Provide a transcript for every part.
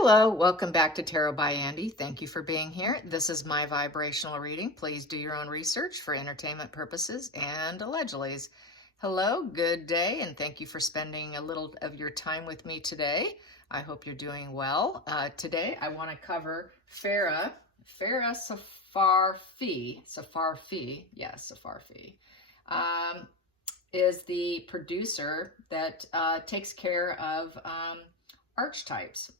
Hello, welcome back to Tarot by Andy. Thank you for being here. This is my vibrational reading. Please do your own research for entertainment purposes and allegedly's. Hello, good day, and thank you for spending a little of your time with me today. I hope you're doing well. Today I want to cover Farah Safarfi, is the producer that takes care of archetypes.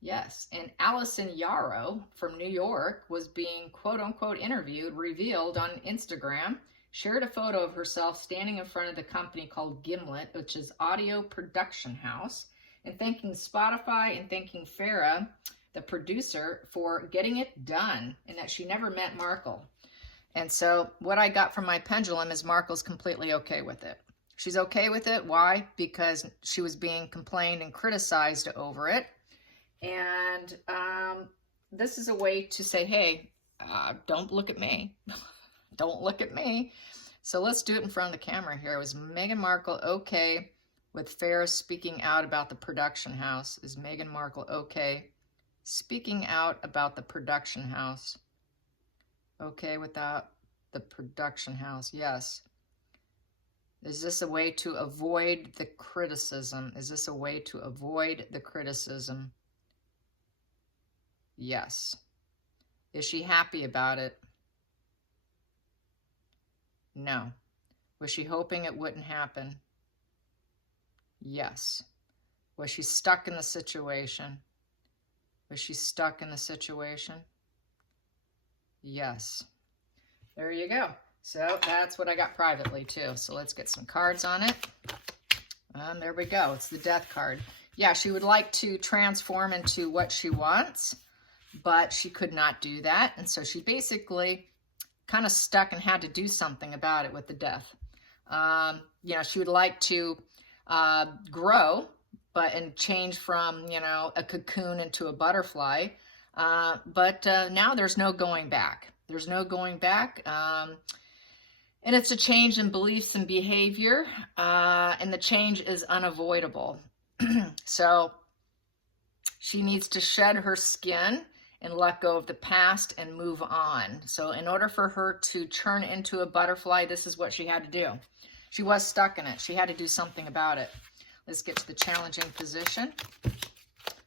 Yes, and Allison Yarrow from New York was being quote-unquote interviewed, revealed on Instagram, shared a photo of herself standing in front of the company called Gimlet, which is audio production house, and thanking Spotify and thanking Farah, the producer, for getting it done, and that she never met Markle. And so what I got from my pendulum is Markle's completely okay with it. She's okay with it. Why? Because she was being complained and criticized over it. And this is a way to say, hey, don't look at me. Don't look at me. So let's do it in front of the camera here. Was Meghan Markle okay with Farah speaking out about the production house? Is Meghan Markle okay speaking out about the production house? Okay without the production house? Yes. Is this a way to avoid the criticism? Is this a way to avoid the criticism? Yes. Is she happy about it? No. Was she hoping it wouldn't happen? Yes. Was she stuck in the situation? Was she stuck in the situation? Yes. There you go. So that's what I got privately too. So let's get some cards on it. There we go. It's the Death card. Yeah, she would like to transform into what she wants, but she could not do that. And so she basically kind of stuck and had to do something about it with the Death. She would like to grow, and change from, a cocoon into a butterfly. But now there's no going back. There's no going back. And it's a change in beliefs and behavior. And the change is unavoidable. So she needs to shed her skin and let go of the past and move on. So in order for her to turn into a butterfly, this is what she had to do. She was stuck in it. She had to do something about it. Let's get to the challenging position.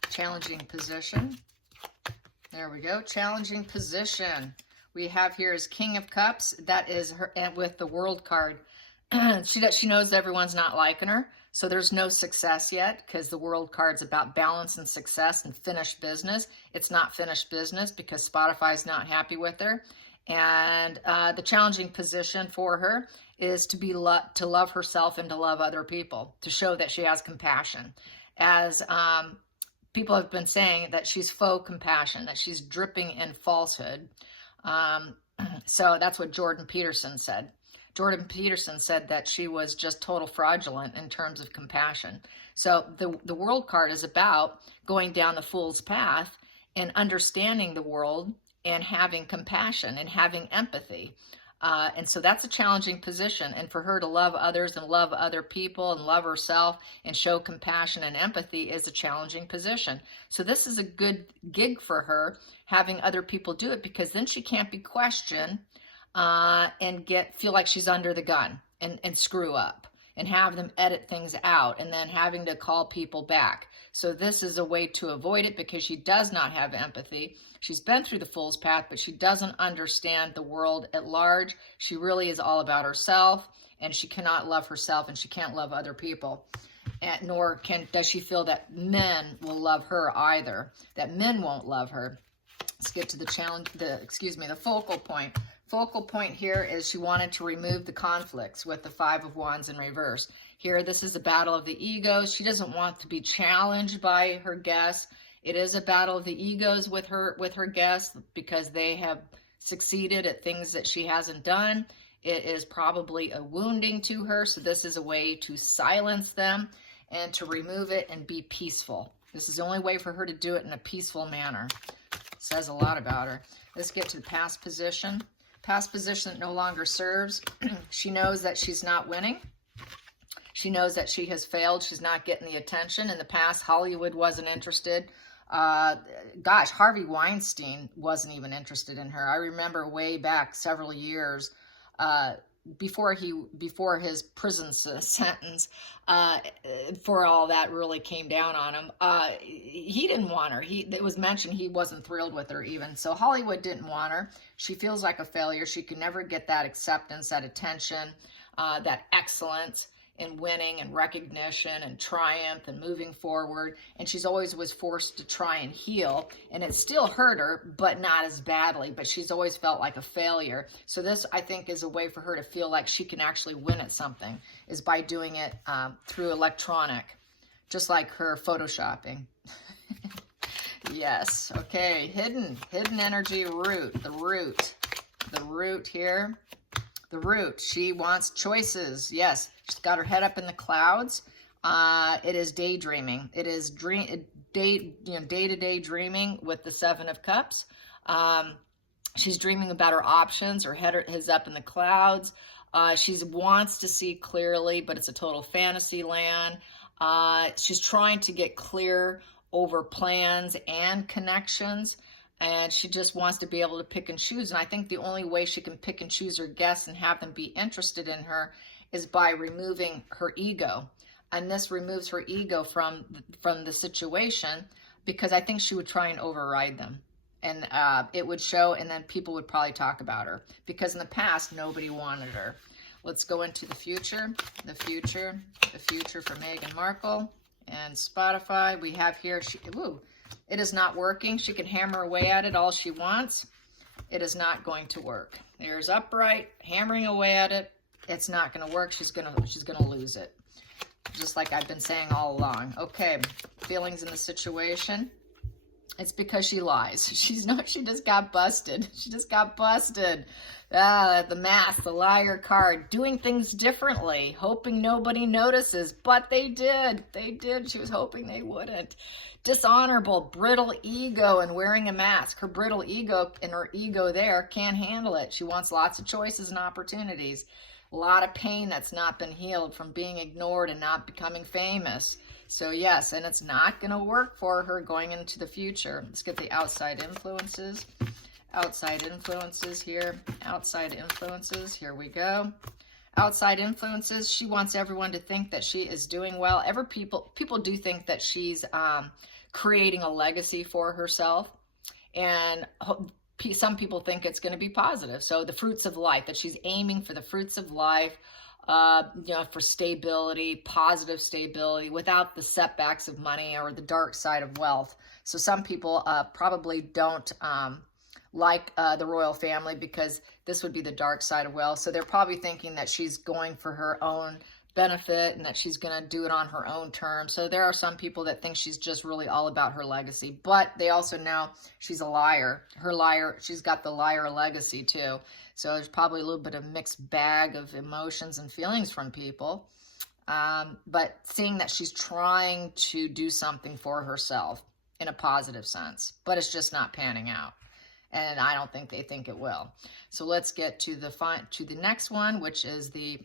Challenging position. There we go. Challenging position. We have here is King of Cups. That is her, and with the World card. She knows everyone's not liking her. So there's no success yet because the World card's about balance and success and finished business. It's not finished business because Spotify's not happy with her. And the challenging position for her is to love herself and to love other people, to show that she has compassion. As people have been saying, that she's faux compassion, that she's dripping in falsehood. So that's what Jordan Peterson said. Jordan Peterson said that she was just total fraudulent in terms of compassion. So the World card is about going down the fool's path and understanding the world and having compassion and having empathy. And so that's a challenging position. And for her to love others and love other people and love herself and show compassion and empathy is a challenging position. So this is a good gig for her, having other people do it, because then she can't be questioned and feel like she's under the gun and screw up and have them edit things out and then having to call people back. So this is a way to avoid it because she does not have empathy. She's been through the fool's path, but she doesn't understand the world at large. She really is all about herself, and she cannot love herself, and she can't love other people. And nor does she feel that men will love her either, that men won't love her. Let's get to the focal point. Focal point here is she wanted to remove the conflicts with the Five of Wands in reverse. Here, this is a battle of the egos. She doesn't want to be challenged by her guests. It is a battle of the egos with her guests because they have succeeded at things that she hasn't done. It is probably a wounding to her. So this is a way to silence them and to remove it and be peaceful. This is the only way for her to do it in a peaceful manner. It says a lot about her. Let's get to the past position. Past position that no longer serves. She knows that she's not winning. She knows that she has failed. She's not getting the attention. In the past, Hollywood wasn't interested. Gosh, Harvey Weinstein wasn't even interested in her. I remember way back several years, before his prison sentence, for all that really came down on him, he didn't want her. It was mentioned he wasn't thrilled with her even. So Hollywood didn't want her. She feels like a failure. She could never get that acceptance, that attention, that excellence in winning and recognition and triumph and moving forward. And she's always was forced to try and heal, and it still hurt her, but not as badly. But she's always felt like a failure. So this, I think, is a way for her to feel like she can actually win at something, is by doing it through electronic, just like her photoshopping. Yes. Okay. Hidden energy root. The root here. The root. She wants choices. Yes. She's got her head up in the clouds. It is daydreaming. It is day-to-day dreaming with the Seven of Cups. She's dreaming about her options. Her head is up in the clouds. She wants to see clearly, but it's a total fantasy land. She's trying to get clear over plans and connections. And she just wants to be able to pick and choose. And I think the only way she can pick and choose her guests and have them be interested in her is by removing her ego. And this removes her ego from the situation, because I think she would try and override them. And it would show, and then people would probably talk about her. Because in the past, nobody wanted her. Let's go into the future. The future for Meghan Markle. And Spotify, we have here, it is not working. She can hammer away at it all she wants. It is not going to work. There's upright, hammering away at it. It's not going to work. She's going to lose it. Just like I've been saying all along. Okay, feelings in the situation. It's because she lies. She just got busted. She just got busted. The mask, the liar card, doing things differently, hoping nobody notices, but they did. They did. She was hoping they wouldn't. Dishonorable, brittle ego, and wearing a mask. Her brittle ego and her ego there can't handle it. She wants lots of choices and opportunities. A lot of pain that's not been healed from being ignored and not becoming famous. So yes, and it's not going to work for her going into the future. Let's get the outside influences. Outside influences here. Outside influences. Here we go. Outside influences. She wants everyone to think that she is doing well. People do think that she's creating a legacy for herself, and some people think it's going to be positive. So the fruits of life, that she's aiming for the fruits of life, for stability, positive stability, without the setbacks of money or the dark side of wealth. So some people probably don't like the royal family, because this would be the dark side of wealth. So they're probably thinking that she's going for her own benefit and that she's going to do it on her own terms. So there are some people that think she's just really all about her legacy, but they also know she's a liar. She's got the liar legacy too. So there's probably a little bit of mixed bag of emotions and feelings from people. But seeing that she's trying to do something for herself in a positive sense, but it's just not panning out. And I don't think they think it will. So let's get to the next one, which is the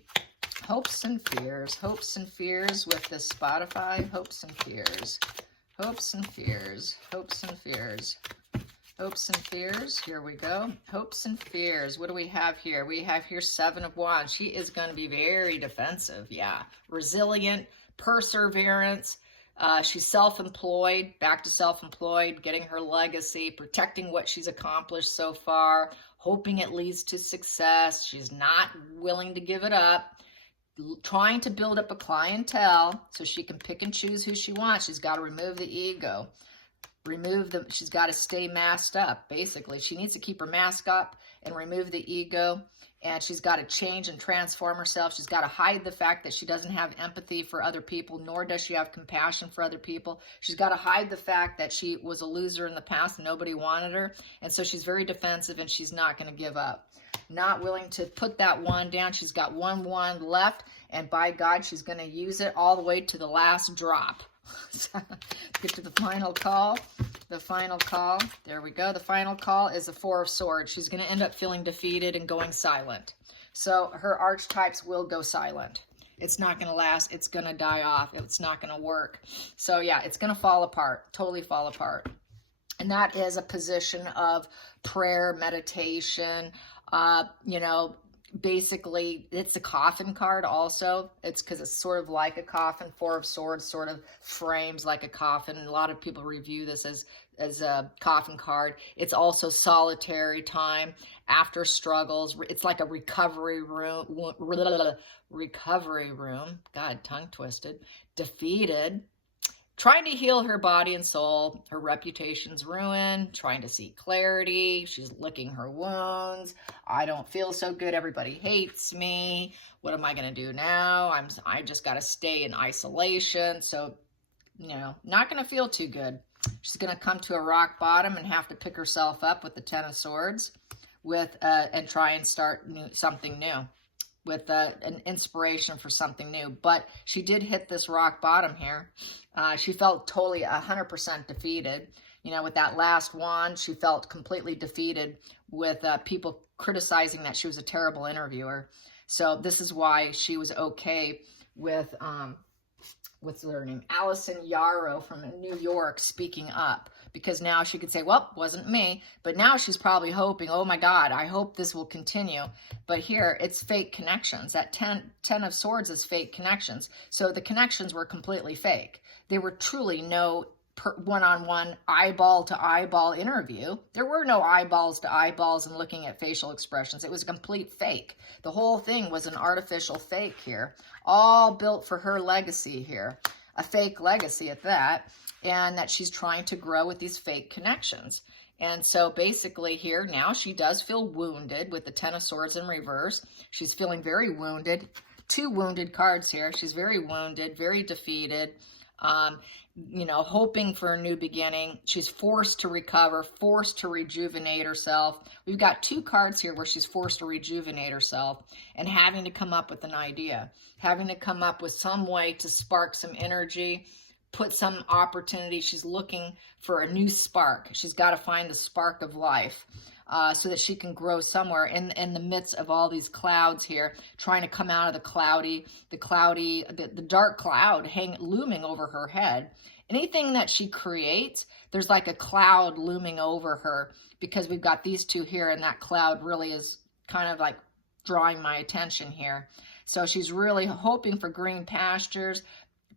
hopes and fears. Hopes and fears with the Spotify. Hopes and fears. Hopes and fears. Hopes and fears. Hopes and fears. Here we go. Hopes and fears. What do we have here? We have here Seven of Wands. She is going to be very defensive. Yeah. Resilient, perseverance. She's self-employed, back to self-employed, getting her legacy, protecting what she's accomplished so far, hoping it leads to success. She's not willing to give it up, trying to build up a clientele so she can pick and choose who she wants. She's got to remove the ego, she's got to stay masked up, basically. She needs to keep her mask up and remove the ego. And she's got to change and transform herself. She's got to hide the fact that she doesn't have empathy for other people, nor does she have compassion for other people. She's got to hide the fact that she was a loser in the past and nobody wanted her. And so she's very defensive, and she's not going to give up. Not willing to put that wand down. She's got one wand left, and by God, she's going to use it all the way to the last drop. So, get to the final call. The final call. There we go. The final call is the Four of Swords. She's going to end up feeling defeated and going silent. So her archetypes will go silent. It's not going to last. It's going to die off. It's not going to work. So yeah, it's going to fall apart. Totally fall apart. And that is a position of prayer, meditation, you know, basically it's a coffin card also. It's because it's sort of like a coffin. Four of Swords sort of frames like a coffin. A lot of people review this as a coffin card. It's also solitary time after struggles. It's like a recovery room. Recovery room. God, tongue twisted. Defeated. Trying to heal her body and soul. Her reputation's ruined. Trying to seek clarity. She's licking her wounds. I don't feel so good. Everybody hates me. What am I going to do now? I just got to stay in isolation. So, you know, not going to feel too good. She's going to come to a rock bottom and have to pick herself up with the Ten of Swords and try and start something new. With an inspiration for something new. But she did hit this rock bottom here. She felt totally 100% defeated. You know, with that last wand, she felt completely defeated with people criticizing that she was a terrible interviewer. So this is why she was okay with, what's her name? Allison Yarrow from New York speaking up. Because now she could say, well, wasn't me. But now she's probably hoping, oh my God, I hope this will continue. But here, it's fake connections. That 10 of Swords is fake connections. So the connections were completely fake. They were truly no one-on-one, eyeball-to-eyeball interview. There were no eyeballs to eyeballs and looking at facial expressions. It was a complete fake. The whole thing was an artificial fake here, all built for her legacy here. A fake legacy at that, and that she's trying to grow with these fake connections. And so basically here, now she does feel wounded with the Ten of Swords in reverse. She's feeling very wounded. Two wounded cards here. She's very wounded, very defeated, you know, hoping for a new beginning. She's forced to recover, forced to rejuvenate herself. We've got two cards here where she's forced to rejuvenate herself and having to come up with an idea, having to come up with some way to spark some energy, put some opportunity. She's looking for a new spark. She's got to find the spark of life so that she can grow somewhere in the midst of all these clouds here, trying to come out of the dark cloud looming over her head. Anything that she creates, there's like a cloud looming over her because we've got these two here, and that cloud really is kind of like drawing my attention here. So she's really hoping for green pastures,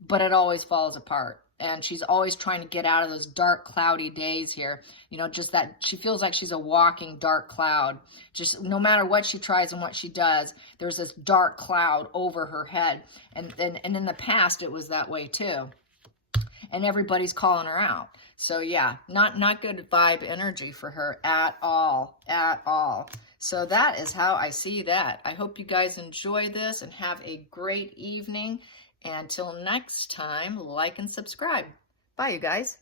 but it always falls apart. And she's always trying to get out of those dark, cloudy days here. You know, just that she feels like she's a walking dark cloud. Just no matter what she tries and what she does, there's this dark cloud over her head. And in the past, it was that way too. And everybody's calling her out. So yeah, not good vibe energy for her at all, at all. So that is how I see that. I hope you guys enjoy this and have a great evening. Until next time, like and subscribe. Bye, you guys.